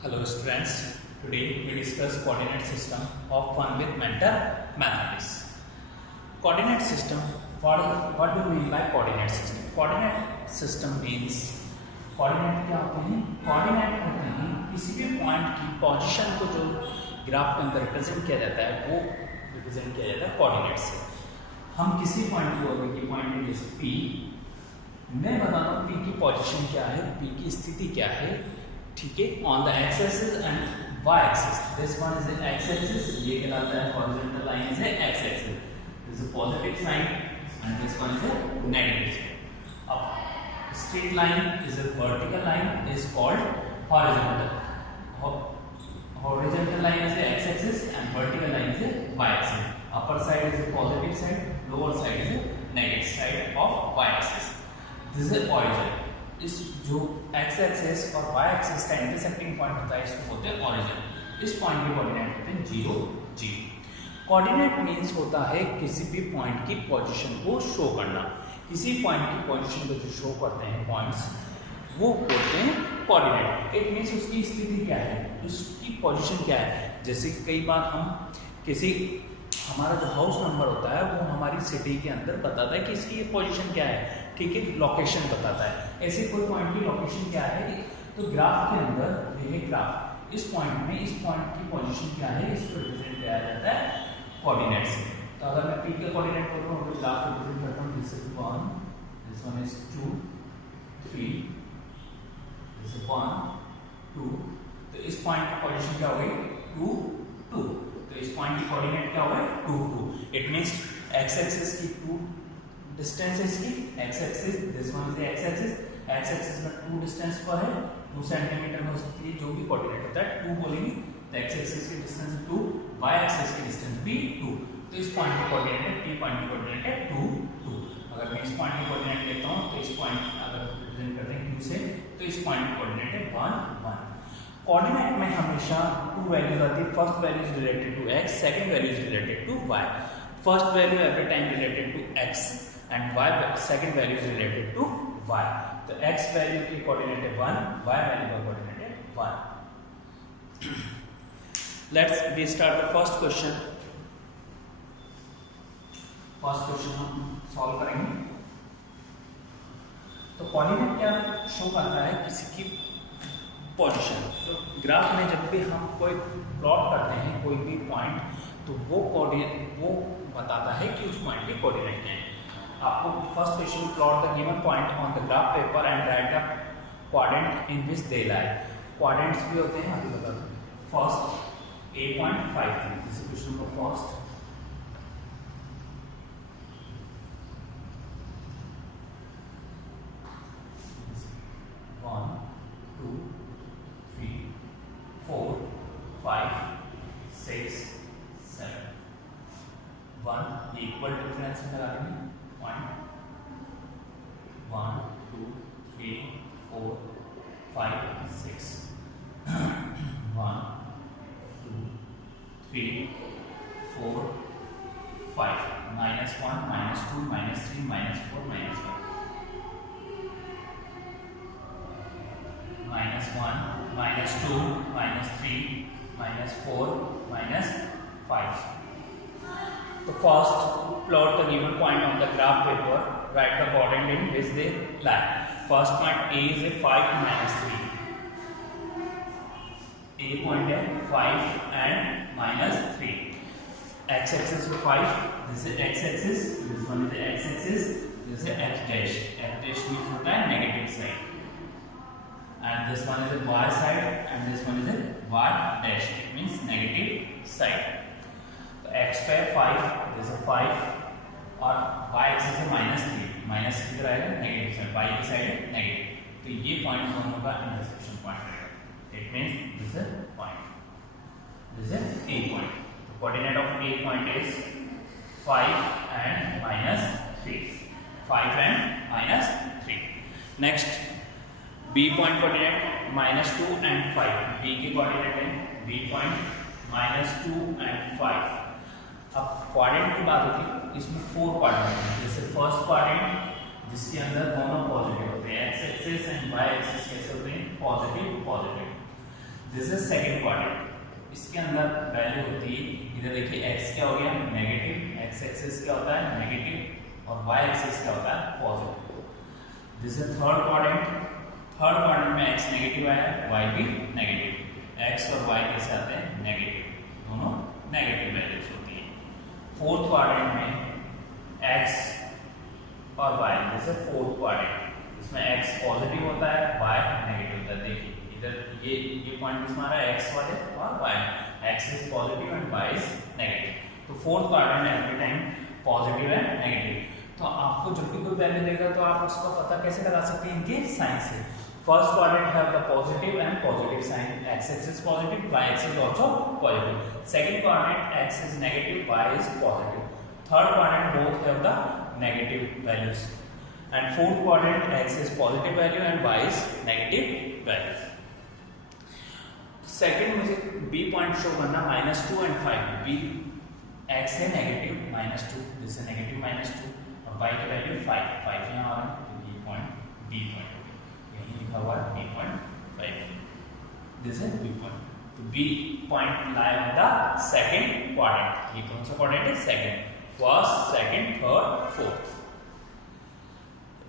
Hello students, today we discuss coordinate system of fun with mental mathematics. Coordinate system, what do we mean by coordinate system? Coordinate system means coordinate क्या होते हैं? Coordinate होते हैं किसी भी point की position को जो ग्राफ के अंदर रिप्रेजेंट किया जाता है वो रिप्रेजेंट किया जाता है कोऑर्डिनेट से। हम किसी पॉइंट को अगर ये पॉइंट है जैसे P, मैं बताता हूँ P की पोजीशन क्या है, P की स्थिति क्या है, ठीक है, on the X axis and Y axis. This one is the X axis, ये कहलाता है horizontal line is the X axis, this is positive sign and this one is the negative sign. अब straight line is a vertical line is called horizontal. Horizontal line is the X axis and vertical line is the Y axis. Upper side is the positive side, lower side is the negative side of Y axis. This is origin. इस जो X axis और Y axis का intersecting point होता है इसको बोलते हैं origin. इस पॉइंट के कोऑर्डिनेट होते हैं 0, 0। कोऑर्डिनेट मींस होता है किसी भी पॉइंट की पोजीशन को शो करना। किसी पॉइंट की पोजीशन को जो शो करते हैं पॉइंट्स, वो बोलते हैं कोऑर्डिनेट। इट मींस उसकी स्थिति क्या है, उसकी पोजीशन क्या है। जैसे कई बार हम किसी हमारा जो हाउस नंबर होता है वो हमारी सिटी के अंदर बताता है कि इसकी पोजीशन क्या है, ठीक है, लोकेशन बताता है। ऐसे कोई पॉइंट की लोकेशन क्या है, तो ग्राफ के अंदर ये ग्राफ इस पॉइंट में इस पॉइंट की पोजीशन क्या है इसको रिप्रेजेंट किया जाता है कोऑर्डिनेट से। तो अगर मैं P के कोऑर्डिनेट बोल रहा हूँ तो ग्राफ रिप्रेजेंट करता हूँ this is 1, this one is 2, 3, this is 1, 2। तो इस पॉइंट की पोजीशन क्या हो गई 2, 2। तो इस पॉइंट की कोऑर्डिनेट क्या होगा 2, 2। इट मींस एक्स एक्सिस की 2 डिस्टेंस है इसकी, x axis, this one is x axis, x axis में 2 डिस्टेंस पर है, 2 सेंटीमीटर हो सकती है, जो भी कोऑर्डिनेट होता है 2 बोलेंगे। तो एक्स एक्सिस की डिस्टेंस 2, वाई एक्सिस की डिस्टेंस भी 2। तो इस पॉइंट की कोऑर्डिनेट है, P पॉइंट की कोऑर्डिनेट है 2, 2। अगर मैं इस पॉइंट की कोऑर्डिनेट लेता हूं तो इस पॉइंट अगर रिप्रेजेंट करते हैं Q से, तो इस पॉइंट की कोऑर्डिनेट है 1, 1। कोऑर्डिनेट में हमेशा 2 वैल्यूज आती है। First value is related to x, second value is related to y। First value every time related to x and y, second value is related to y। तो x value की coordinate है 1, y value का coordinate है 1। Let's we start the first question. First question हम solve करेंगे। तो coordinate क्या show करता है किसी की पोजीशन। तो ग्राफ में जब भी हम कोई प्लॉट करते हैं कोई भी पॉइंट, तो वो बताता है कि उस पॉइंट के कोऑर्डिनेट क्या है। आपको first question, plot the given point on the graph paper and right the quadrant in which they lie. Quadrants भी होते हैं, अभी बता दो। First 8.53, this is question number first. Equal difference में लगा देंगे point 1, 2, 3, 4, 5, 6 1, 2, 3, 4, 5 -1, -2, -3, -4, -1 -1, -2, -3, -4, -5। So first, plot the given point on the graph paper. Write the coordinate in which they lie. First point A is a 5 -3. A point है 5 and -3. X axis is 5. This is X axis. This one is the X axis. This is X dash. X dash means होता है negative side. And this one is the Y side and this one is the Y dash. It means negative side. X पे 5, जैसे 5 और Y axis है -3, -3 किधर आएगा negative side, Y की side है नेगेटिव। तो ये पॉइंट दोनों का इंटरसेक्शन पॉइंट रहेगा। It means this is point, this is A point. Coordinate of A point is 5 and -3, 5 and -3। Next B point coordinate -2 and 5। B की कोऑर्डिनेट है B point -2 and 5। अब quadrant की बात होती है, इसमें 4 क्वाड्रेंट हैं। जैसे फर्स्ट क्वाड्रेंट जिसके अंदर दोनों पॉजिटिव होते हैं, X axis and Y axis कैसे होते हैं, positive positive. This is second quadrant. इसके अंदर वैल्यू होती है, इधर देखिए x क्या हो गया नेगेटिव, x एक्सिस क्या होता है नेगेटिव और y एक्सिस क्या होता है positive. This is third quadrant. Third quadrant में x नेगेटिव आया है, y भी नेगेटिव, x और y कैसे आते हैं नेगेटिव, दोनों नेगेटिव वैल्यूज होती है। फोर्थ क्वाड्रेंट में x और y, जैसे फोर्थ क्वाड्रेंट, इसमें x पॉजिटिव होता है, y नेगेटिव होता है। देखिए इधर ये पॉइंट किसमें आ रहा है x वाले और y, x is positive and y is negative. तो फोर्थ क्वाड्रेंट में एवरी टाइम पॉजिटिव है नेगेटिव। तो आपको जब भी कोई वैल्यू देगा तो आप उसका पता कैसे लगा सकते हैं इनके साइन से। First quadrant have the positive and positive sign, x axis positive, y axis also positive. Second quadrant x is negative, y is positive. Third quadrant both have the negative values and fourth quadrant x is positive value and y is negative value. Second मुझे b point show करना -2 and 5, b x है negative -2, this है negative -2 और y की value 5, 5 यहाँ आ रहा है, b point यही लिखा हुआ है b point 5, दिस है b point। तो b point lie on the second quadrant। ये कौन सा quadrant है second, first second third fourth.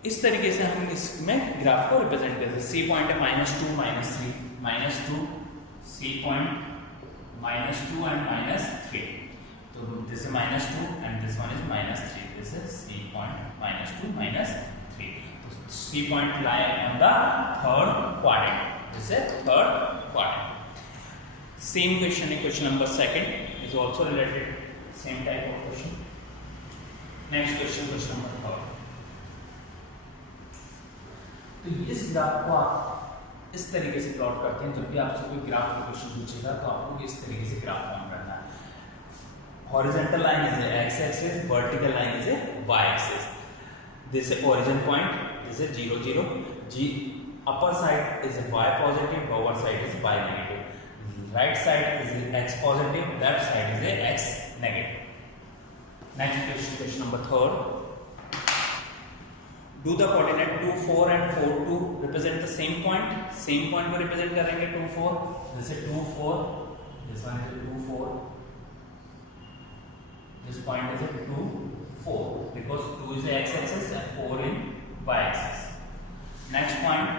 इस तरीके से हम इसमें ग्राफ को रिप्रेजेंट करते हैं। सी पॉइंट है -2 -3, -2 सी पॉइंट -2 एंड -3, तो this is -2 and this one is -3, this is C point -2 -3। तो C point lie on the third quadrant, this is third quadrant. Same question है, question number second is also related, same type of question. Next question, question number third. तो इस graph को आप इस तरीके से plot करते हैं, जब भी आपसे कोई ग्राफ का क्वेश्चन पूछेगा तो आपको इस तरीके से ग्राफ फॉर्म करना है। Horizontal line is x axis, vertical line is y axis. This is origin point, this is 0 0, g upper side is y positive, lower side is y negative, right side is x positive, left side is x negative। Next question, question number third. Do the coordinate 2 4 and 4 2 represent the same point? Same point को represent करेंगे 2 4, जैसे 2 4, this one is 2 4, this point is 2 4 because 2 is the x axis and 4 in y axis. Next point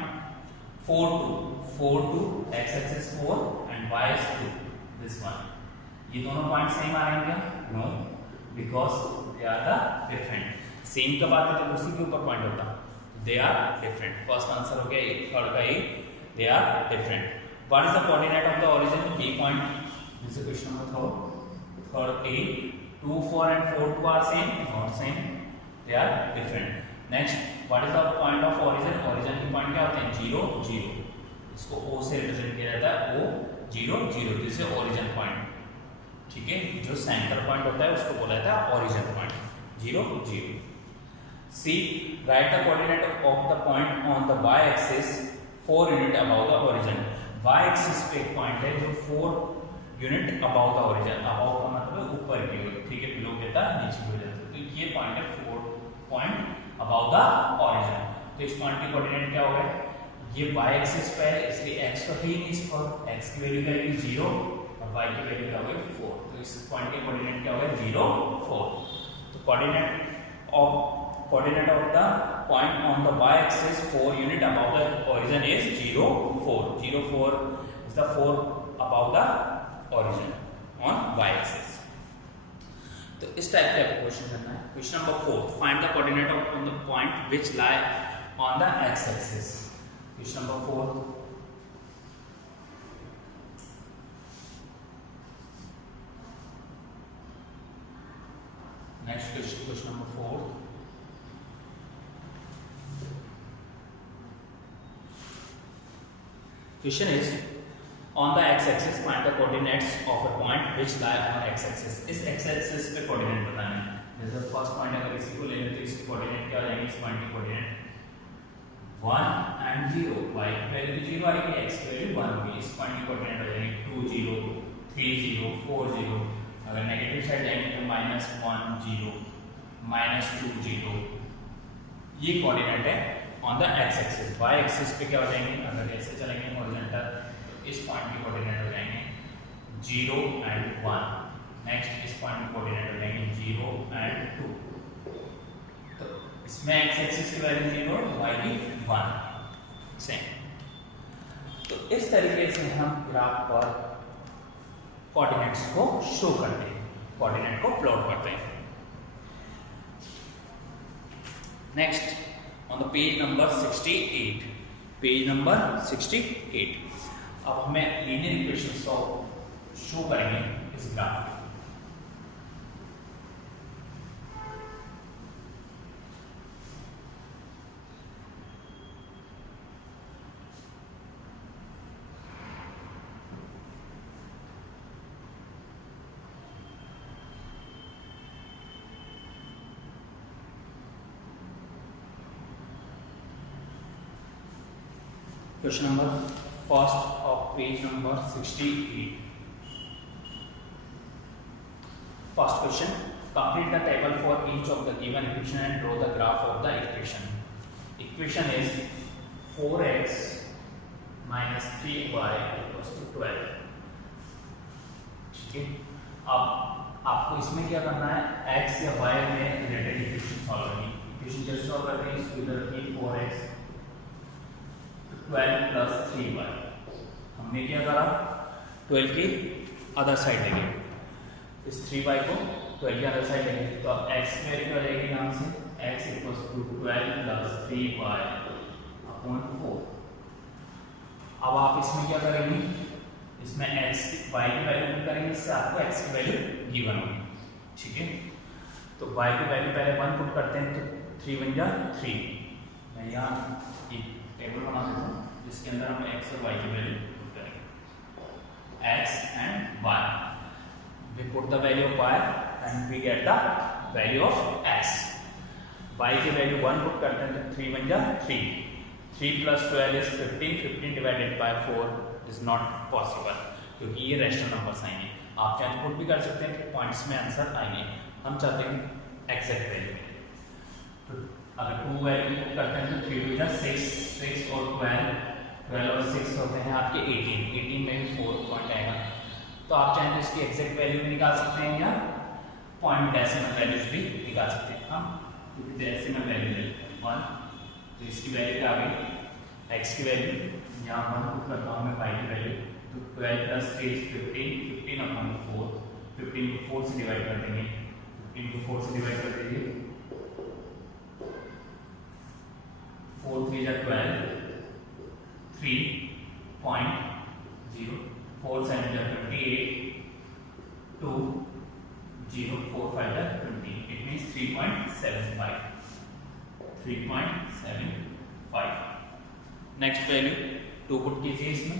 4 2, 4 2, x axis 4 and y is 2, this one. ये दोनों point same आ रहे हैं क्या? No, because they are the different। Same कब आते थे उसी के ऊपर पॉइंट होता, they are different। First answer हो गया एक, थर्ड का एक, they are different। What is the coordinate of the origin? B point, this is question number third A, 2 4 and 4 2 are same, not same, they are different। Next, what is the point of origin? origin के point क्या होते हैं 0 0, इसको O से represent किया जाता है, O 0 0, this is origin point, ठीक है। जो सेंटर पॉइंट होता है उसको बोला जाता है origin point, 0 0। C, write the coordinate of the point on the y axis 4 unit above the origin। y axis पे एक पॉइंट है जो 4 unit above the origin, above का मतलब ऊपर की ओर, ठीक है, below कहता है नीचे की ओर, तो ये पॉइंट है 4 पॉइंट above the origin। तो इस पॉइंट की कोऑर्डिनेट क्या होगा, ये y एक्सिस पे है इसलिए x तो है ही नहीं, इस पर x की वैल्यू क्या होगी 0 और y की वैल्यू क्या होगी 4, तो इस पॉइंट की कोऑर्डिनेट क्या होगा 0 4। तो coordinate of the point on the y axis 4 unit above the origin is 0 4, 0 4 is the 4 above the origin on y axis। तो इस टाइप का क्वेश्चन करना है। Question number 4, find the coordinate on the point which lie on the x axis। Question number 4, next question, question number 4। Question is on the x-axis find the coordinates of a point which lie on x-axis। इस x-axis पे coordinate बताना है। जैसे first point अगर इसी को ले लें तो इसकी कोऑर्डिनेट क्या हो जाएंगे, इस पॉइंट की कोऑर्डिनेट 1 and 0, y की वैल्यू 0 आएगी, x की वैल्यू 1 होगी, इस पॉइंट की कोऑर्डिनेट हो जाएंगे 2 0 3 0 4 0। अगर नेगेटिव साइड जाएंगे तो -1 0 -2 0, ये कोऑर्डिनेट है on the x axis. y axis पे क्या हो जाएंगे, अगर ऐसे चलेंगे हॉरिजॉन्टल तो इस पॉइंट के कोऑर्डिनेट हो जाएंगे 0 एंड 1। नेक्स्ट इस पॉइंट के कोऑर्डिनेट हो जाएंगे 0 एंड 2। तो इसमें एक्स एक्सिस की वैल्यू 0 और वाई की 1 सेम। तो इस तरीके से हम ग्राफ पर कोऑर्डिनेट्स को शो करते हैं, कोऑर्डिनेट को प्लॉट करते हैं। Next on the page number 68, page number 68 अब हमें लीनियर इक्वेशंस को शो करेंगे इस ग्राफ में। Question number first of page number 68. First question: complete the table for each of the given equation and draw the graph of the equation. Equation is 4x minus 3y equals to 12. ठीक है, अब आपको इसमें क्या करना है, x या y में रिलेटेड इक्वेशन सॉल्व करनी। इक्वेशन कैसे सॉल्व करते हैं, इसको इधर रखिए 4x 12 प्लस 3y। हमने क्या करा, 12 की अदर साइड लेंगे, इस 3y को 12 की अदर साइड लेंगे, तो अब x की वैल्यू आ जाएगी यहाँ से x equals to 12 plus 3y upon 4। अब आप इसमें क्या करेंगे, इसमें x y की वैल्यू पुट करेंगे, इससे आपको x की वैल्यू गिवन होगी। ठीक है, तो y की वैल्यू पहले 1 पुट करते हैं, तो 3 बन जा 3। मैं यहाँ एक टेबल बना देता हूँ जिसके अंदर हम x और y की वैल्यू पुट करेंगे, x and y। We put the value of y and we get the value of x। y की वैल्यू 1 पुट करते हैं तो 3 बन जा 3। 3 plus 12 is 15। 15 divided by 4 is not possible क्योंकि ये रैशनल नंबर्स आएंगे। आप चाहे पुट भी कर सकते हैं कि पॉइंट्स में आंसर आएंगे, हम चाहते हैं एग्जैक्ट वैल्यू। तो अगर 2 वैल्यू पुट करते हैं तो 3 टू 6 और 12 और 6 होते हैं आपके 18 में भी 4 पॉइंट आएगा। तो आप चाहें तो इसकी एग्जैक्ट वैल्यू भी निकाल सकते हैं या पॉइंट डेसिमल वैल्यूज भी निकाल सकते हैं हम, क्योंकि डेसिमल वैल्यू है 1, तो इसकी वैल्यू क्या आ गई, x की वैल्यू यहाँ 1 पुट करता हूँ मैं, y की वैल्यू तो 12 प्लस 3 15 अपॉन 4। 15 को 4 से डिवाइड कर देंगे, 15 को 4 से डिवाइड कर दीजिए, 4 3 जा 12, 3.0, 4 7 जा 28, 2 0 4 5 जा 20, it means 3.75। Next value 2 put कीजिए इसमें,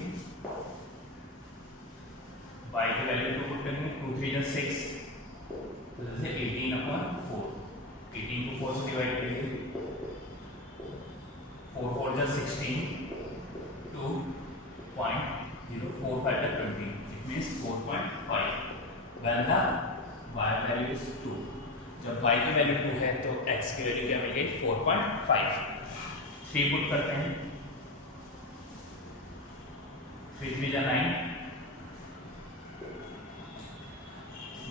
y की वैल्यू 2 पुट करेंगे, 2 3 जा 6, तो जैसे 18 अपॉन 4। 18 को 4 से डिवाइड करिए, 4 4 जा 16, 2.045 जा 20, it means 4.5 when the y value is 2। जब y की वैल्यू 2 है तो x की वैल्यू क्या मिल गई, 4.5। 3 पुट करते हैं, 3 3 जा 9,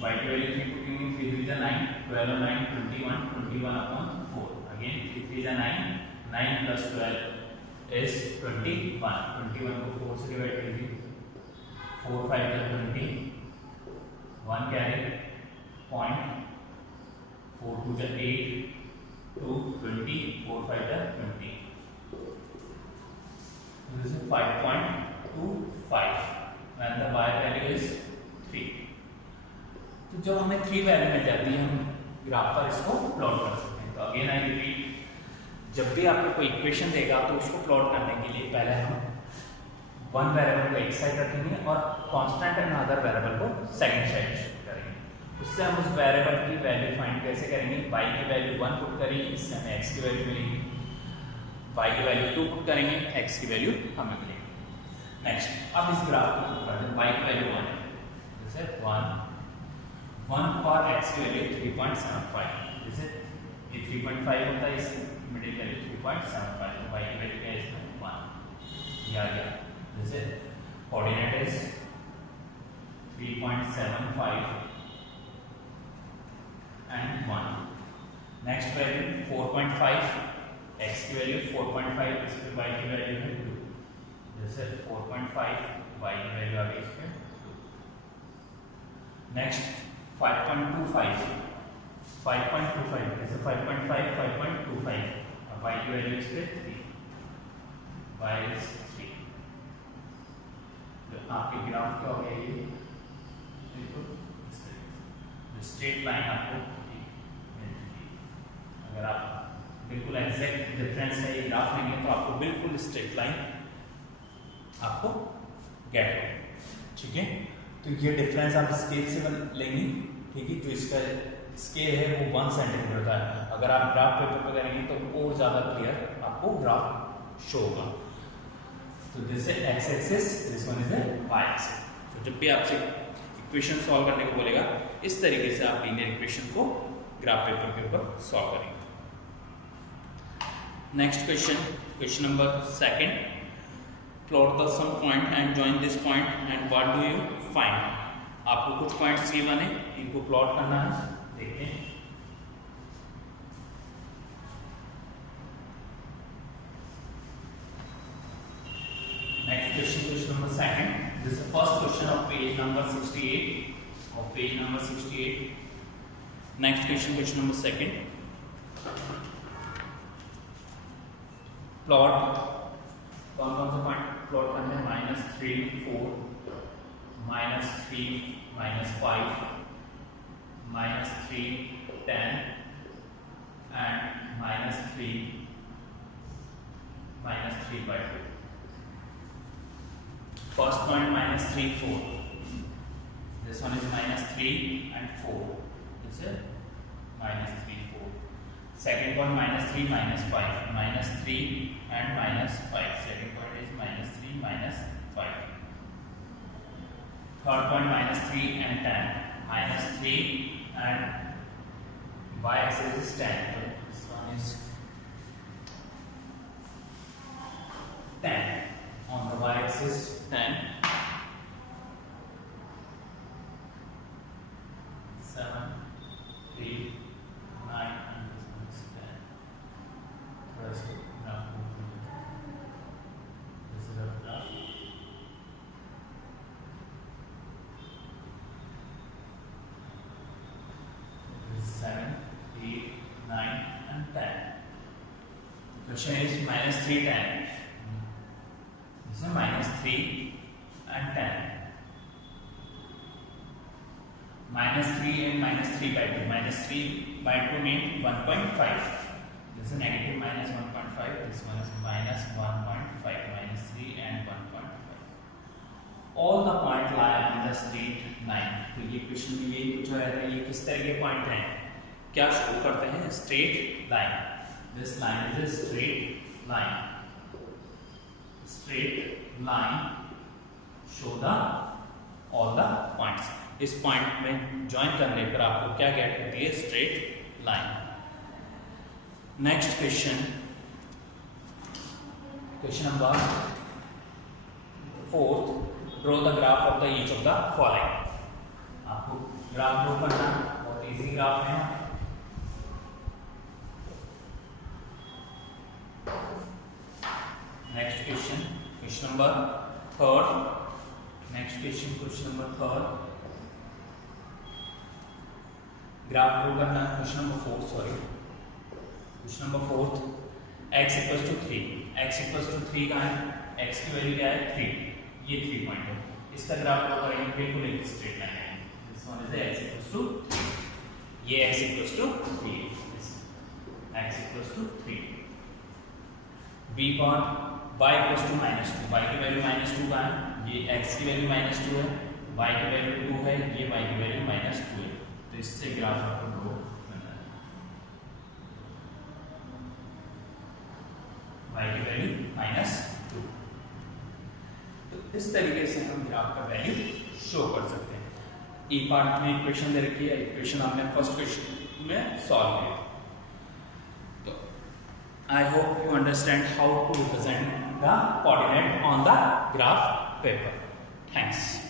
y की वैल्यू 3 पुटिंग 3 3 जा 9, 12 और 9 21 अपॉन 4। अगेन 3 3 जा 9, 9 प्लस 12 इज 21। 21 को 4 से डिवाइड कीजिए, 4 5 जा 20, 1 कैरी, 4 2 जा 8, 2 20, 4 5 जा 20, this is 5.25 when the y value is 3। तो जब हमें 3 वैल्यू मिल जाती है हम ग्राफ पर इसको प्लॉट कर सकते हैं। तो अगेन आई रिपीट, जब भी आपको कोई इक्वेशन देगा तो उसको प्लॉट करने के लिए पहले हम वन वेरिएबल को एक साइड रखेंगे और कांस्टेंट एंड अदर वेरिएबल को सेकंड साइड शिफ्ट करेंगे। उससे हम उस वेरिएबल की वैल्यू फाइंड कैसे करेंगे, y की वैल्यू 1 पुट करेंगे, इससे हमें x की वैल्यू मिलेगी, y की वैल्यू 2 पुट करेंगे, x की वैल्यू हमें मिलेगी। नेक्स्ट अब इस ग्राफ को पुट करते हैं, y की वैल्यू 1 है, जैसे 1 और x की वैल्यू 3.75, जैसे ये 3.5 होता है, इस मिडिल वैल्यू 3.75, y की वैल्यू क्या है इसमें 1, ये आ गया। जैसे coordinate is 3.75 and 1. Next value 4.5, x की वैल्यू 4.5, इस पे y की वैल्यू है 2, जैसे 4.5 y की वैल्यू आ गई इस पे 2. नेक्स्ट 5.25 जैसे 5.5 5.25, अब y की वैल्यू इस पे 3, y is 3. तो आपके ग्राफ क्या हो गया ये, स्ट्रेट लाइन आपको अगर आप बिल्कुल एग्जैक्ट डिफरेंस है ये ग्राफ नहीं है तो आपको बिल्कुल स्ट्रेट लाइन आपको गेट हो. ठीक है, तो ये डिफरेंस आप स्केल से लेंगे. ठीक है, जो इसका स्केल है वो 1 सेंटीमीटर का है. अगर आप ग्राफ पेपर पर करेंगे तो और ज़्यादा क्लियर आपको ग्राफ शो होगा. तो जैसे X axis, this one is Y axis. तो जब भी आपसे इक्वेशन सॉल्व करने को बोलेगा इस तरीके से आप लीनियर इक्वेशन को ग्राफ पेपर के ऊपर सॉल्व करेंगे. Next question number 2. Plot the some point and join this point and what do you find. आपको कुछ पॉइंट्स गिवन है, इनको प्लॉट करना है. देखते हैं. Next question number 2. This is the first question of page number 68. Next question number 2. Plot. कौन कौन से पॉइंट प्लॉट करने हैं? -3 4, -3 -5, -3 10 and -3 -3/2. First point -3 4. This one is -3 and 4. This is -3 4. Second point -3 -5. -3 and -5. Second point is -3 -5. Third point -3 and 10. -3 and y-axis is 10. So this one is 10. On the y-axis 10, 7, 8, 9 and this one is 10. This is a graph. This is 7, 8, 9 and 10. The question is -3 10. This is -3 and 10. -3 and -3/2. -3/2 means 1.5. This is negative -1.5. This one is -1.5. -3 and 1.5. All the point lie on the straight line. तो ये question में यही पूछा रहता है, ये किस तरह के पॉइंट हैं, क्या शो करते हैं? Straight line. This line is a straight line. Straight line show the all the points. इस पॉइंट में ज्वाइन करने पर आपको क्या गेट होती है? Straight line. Next question number 4. Draw the graph of the each of the following. आपको graph draw करना, बहुत इजी ग्राफ है. Next question number 3. Next question number 3. Graph draw करना. Question number 4 sorry. Question number 4. x = 3. x = 3 कहाँ है? x की value क्या है? 3. ये 3 पॉइंट है. इसका ग्राफ ड्रॉ करेंगे, बिल्कुल एक स्ट्रेट लाइन है. This one is x = 3. ये x = 3. x = 3. b point y = -2. y की वैल्यू -2 का है. ये x की वैल्यू -2 है, y की वैल्यू 2 है, ये y की वैल्यू -2 है. तो इससे ग्राफ आपको ड्रॉ करना है. y की वैल्यू -2. तो इस तरीके से हम ग्राफ का वैल्यू शो कर सकते हैं. ई पार्ट में इक्वेशन दे रखी है, इक्वेशन हमने फर्स्ट क्वेश्चन में सॉल्व किया. तो I hope you understand how to represent the coordinate on the graph paper. Thanks.